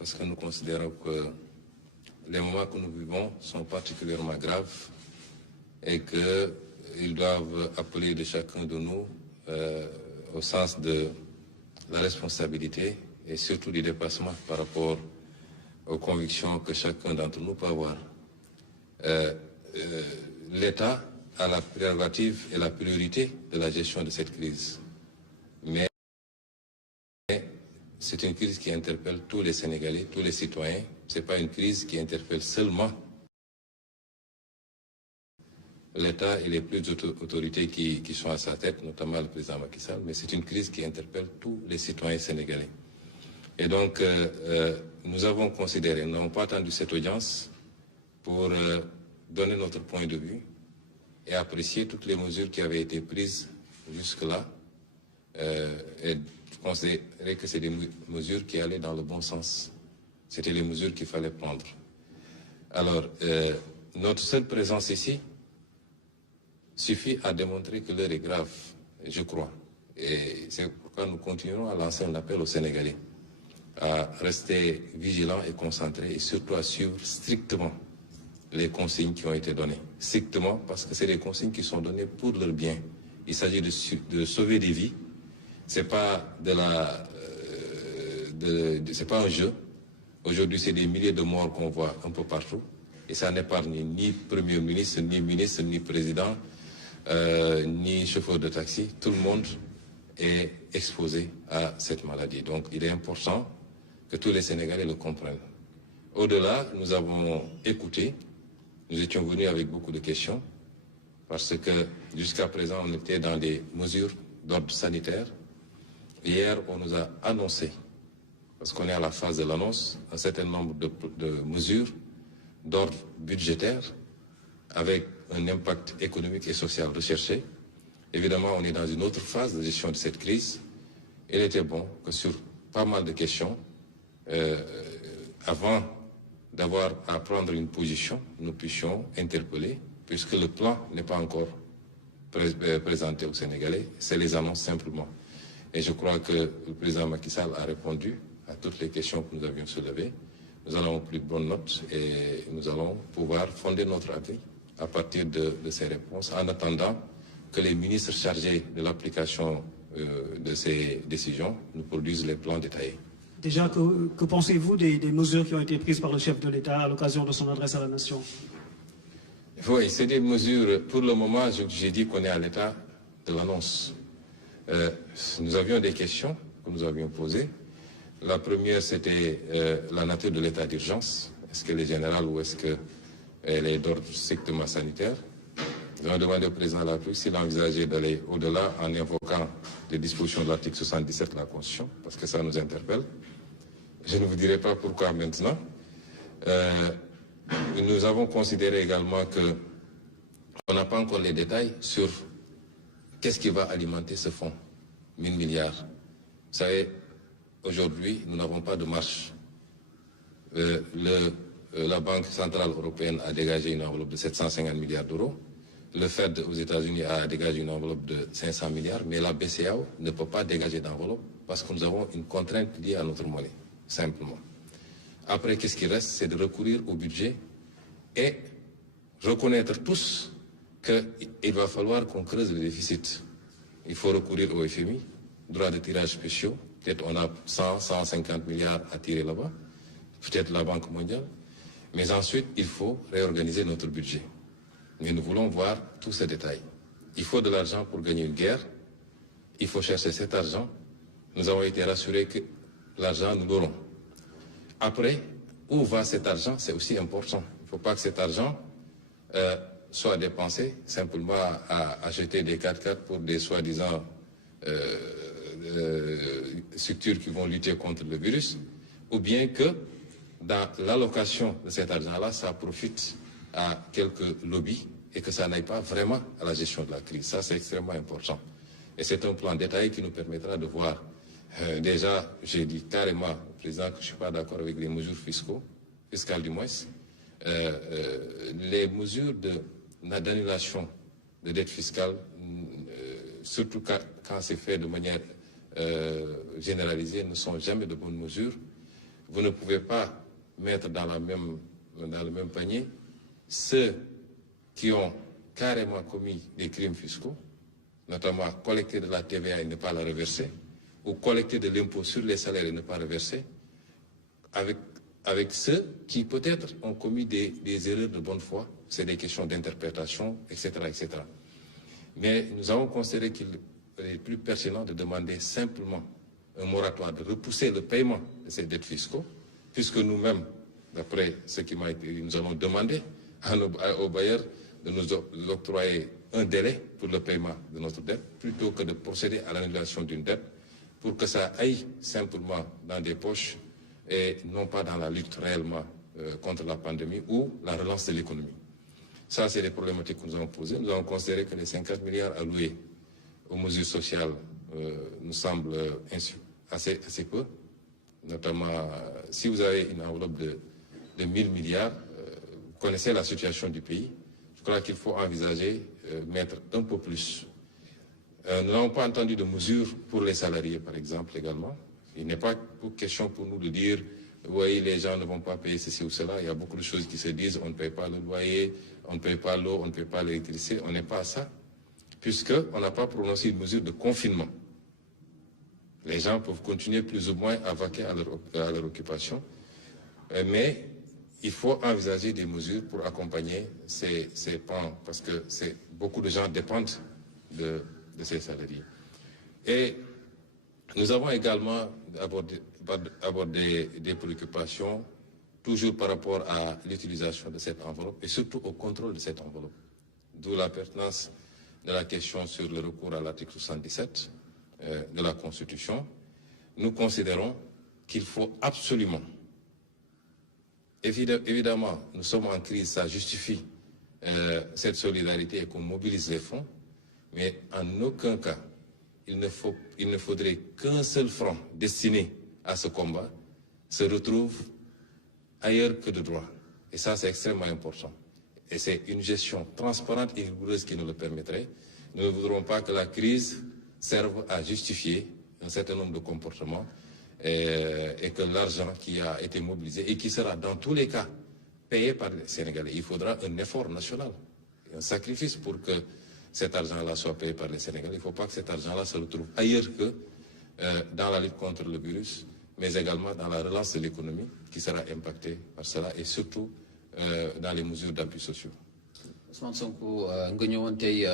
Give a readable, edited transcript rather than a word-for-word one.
parce que nous considérons que les moments que nous vivons sont particulièrement graves et qu'ils doivent appeler de chacun de nous au sens de la responsabilité et surtout du dépassement par rapport aux convictions que chacun d'entre nous peut avoir. L'État a la prérogative et la priorité de la gestion de cette crise. Mais c'est une crise qui interpelle tous les Sénégalais, tous les citoyens. Ce n'est pas une crise qui interpelle seulement l'État et les plus autorités qui sont à sa tête, notamment le président Macky Sall, mais c'est une crise qui interpelle tous les citoyens sénégalais. Et donc, nous avons considéré, nous n'avons pas attendu cette audience pour donner notre point de vue et apprécier toutes les mesures qui avaient été prises jusque-là et considérer que c'est des mesures qui allaient dans le bon sens. C'était les mesures qu'il fallait prendre. Alors, notre seule présence ici suffit à démontrer que l'heure est grave, je crois. Et c'est pourquoi nous continuerons à lancer un appel aux Sénégalais à rester vigilants et concentrés et surtout à suivre strictement les consignes qui ont été données. Strictement parce que c'est des consignes qui sont données pour leur bien. Il s'agit de sauver des vies. C'est pas c'est pas un jeu. Aujourd'hui, c'est des milliers de morts qu'on voit un peu partout. Et ça n'épargne ni Premier ministre, ni président, ni chauffeur de taxi. Tout le monde est exposé à cette maladie. Donc, il est important que tous les Sénégalais le comprennent. Au-delà, nous avons écouté. Nous étions venus avec beaucoup de questions parce que jusqu'à présent, on était dans des mesures d'ordre sanitaire. Hier, on nous a annoncé, parce qu'on est à la phase de l'annonce, un certain nombre de mesures d'ordre budgétaire avec un impact économique et social recherché. Évidemment, on est dans une autre phase de gestion de cette crise. Il était bon que sur pas mal de questions, avant d'avoir à prendre une position, nous puissions interpeller, puisque le plan n'est pas encore présenté aux Sénégalais, c'est les annonces simplement. Et je crois que le président Macky Sall a répondu à toutes les questions que nous avions soulevées. Nous allons avoir plus de bonnes notes et nous allons pouvoir fonder notre avis à partir de ces réponses, en attendant que les ministres chargés de l'application de ces décisions nous produisent les plans détaillés. Déjà, que pensez-vous des mesures qui ont été prises par le chef de l'État à l'occasion de son adresse à la nation? Oui, c'est des mesures, pour le moment, j'ai dit qu'on est à l'état de l'annonce. Nous avions des questions que nous avions posées. La première, c'était la nature de l'état d'urgence. Est-ce qu'elle est générale ou est-ce qu'elle est d'ordre strictement sanitaire? Nous avons demandé au président de la République s'il envisageait d'aller au-delà en invoquant les dispositions de l'article 77 de la Constitution, parce que ça nous interpelle. Je ne vous dirai pas pourquoi maintenant. Nous avons considéré également qu'on n'a pas encore les détails sur qu'est-ce qui va alimenter ce fonds, 1000 milliards. Vous savez, aujourd'hui, nous n'avons pas de marche. La Banque centrale européenne a dégagé une enveloppe de 750 milliards d'euros. Le Fed aux États-Unis a dégagé une enveloppe de 500 milliards, mais la BCEAO ne peut pas dégager d'enveloppe parce que nous avons une contrainte liée à notre monnaie, simplement. Après, qu'est-ce qui reste? C'est de recourir au budget et reconnaître tous qu'il va falloir qu'on creuse le déficit. Il faut recourir au FMI, droit de tirage spéciaux. Peut-être on a 100, 150 milliards à tirer là-bas, peut-être la Banque mondiale. Mais ensuite, il faut réorganiser notre budget. Mais nous voulons voir tous ces détails. Il faut de l'argent pour gagner une guerre. Il faut chercher cet argent. Nous avons été rassurés que l'argent, nous l'aurons. Après, où va cet argent? C'est aussi important. Il ne faut pas que cet argent soit dépensé simplement à acheter des 4x4 pour des soi-disant structures qui vont lutter contre le virus, ou bien que dans l'allocation de cet argent-là, ça profite à quelques lobbies et que ça n'aille pas vraiment à la gestion de la crise. Ça, c'est extrêmement important. Et c'est un plan détaillé qui nous permettra de voir. Déjà, j'ai dit carrément au président que je ne suis pas d'accord avec les mesures fiscales du moins. Les mesures d'annulation de dette fiscale, surtout quand c'est fait de manière généralisée, ne sont jamais de bonnes mesures. vous ne pouvez pas mettre dans le même panier ceux qui ont carrément commis des crimes fiscaux, notamment collecter de la TVA et ne pas la reverser, ou collecter de l'impôt sur les salaires et ne pas reverser, avec ceux qui peut-être ont commis des erreurs de bonne foi, c'est des questions d'interprétation, etc., etc. Mais nous avons considéré qu'il est plus pertinent de demander simplement un moratoire, de repousser le paiement de ces dettes fiscaux, puisque nous-mêmes, d'après ce qui m'a été dit, nous allons demander aux bailleurs de nous octroyer un délai pour le paiement de notre dette, plutôt que de procéder à l'annulation d'une dette, pour que ça aille simplement dans des poches et non pas dans la lutte réellement contre la pandémie ou la relance de l'économie. Ça, c'est les problématiques que nous avons posées. Nous avons considéré que les 50 milliards alloués aux mesures sociales nous semblent assez peu. Notamment, si vous avez une enveloppe de 1000 milliards, vous connaissez la situation du pays. Je crois qu'il faut envisager mettre un peu plus. Nous n'avons pas entendu de mesures pour les salariés, par exemple, également. Il n'est pas question pour nous de dire, oui, les gens ne vont pas payer ceci ou cela. Il y a beaucoup de choses qui se disent, on ne paye pas le loyer, on ne paye pas l'eau, on ne paye pas l'électricité. On n'est pas à ça, puisqu'on n'a pas prononcé une mesure de confinement. Les gens peuvent continuer plus ou moins à vaquer à leur occupation, mais il faut envisager des mesures pour accompagner ces pans, parce que beaucoup de gens dépendent de ces salariés. Et nous avons également abordé des préoccupations, toujours par rapport à l'utilisation de cette enveloppe et surtout au contrôle de cette enveloppe. D'où la pertinence de la question sur le recours à l'article 77 de la Constitution. Nous considérons qu'il faut absolument, évidemment, nous sommes en crise, ça justifie cette solidarité et qu'on mobilise les fonds, mais en aucun cas, il ne faudrait qu'un seul franc destiné à ce combat se retrouve ailleurs que de droit. Et ça, c'est extrêmement important. Et c'est une gestion transparente et rigoureuse qui nous le permettrait. Nous ne voudrons pas que la crise serve à justifier un certain nombre de comportements et que l'argent qui a été mobilisé et qui sera dans tous les cas payé par les Sénégalais. Il faudra un effort national, un sacrifice pour que cet argent-là soit payé par les Sénégalais. Il ne faut pas que cet argent-là se retrouve ailleurs que dans la lutte contre le virus, mais également dans la relance de l'économie qui sera impactée par cela et surtout dans les mesures d'appui sociaux. Ousmane Sonko nga ñëwoon tey